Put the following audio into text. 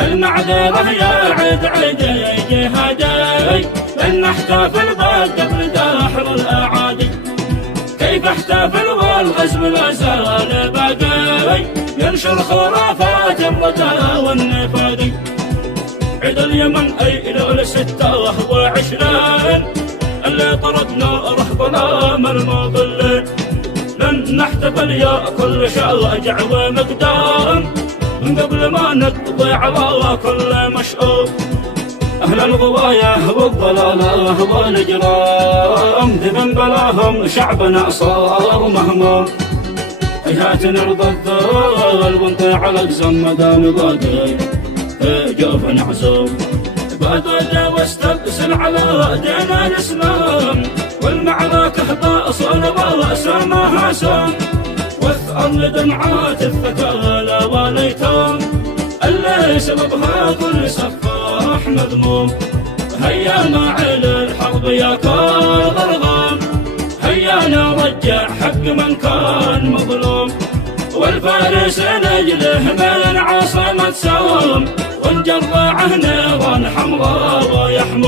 المعذرة يا عد عدي جهادي، لن نحتفل بالقبل داحر الأعادي. كيف احتفل والغزو لا زال باقي، ينشر خرافات الردى والنفاقي. عيد اليمن أي إلى 26 اللي طردنا رهب ظلام المضلين. لن نحتفل يا كل شاجع ومقدام قبل ما نقضي على كل مشؤوم. أهل الغواية والضلالة والإجرام ذبن بلاهم شعبنا صار مهموم. هيهات نرضى الذل ونطيع على أقزام مدام ضاقي في جوف نعزوم. بادل واستبسل على دين الإسلام، والمعركة باصل وأسامها سام. واثأر لدمعات الثكالى والأيتام اللي سببها كل سفاح مذموم. هيا معل الحرب يا كالغرغام، هيا نرجع حق من كان مظلوم. والفارس نجله من عاصمة سوم، ونجرعه نيران حمراء ويحموم.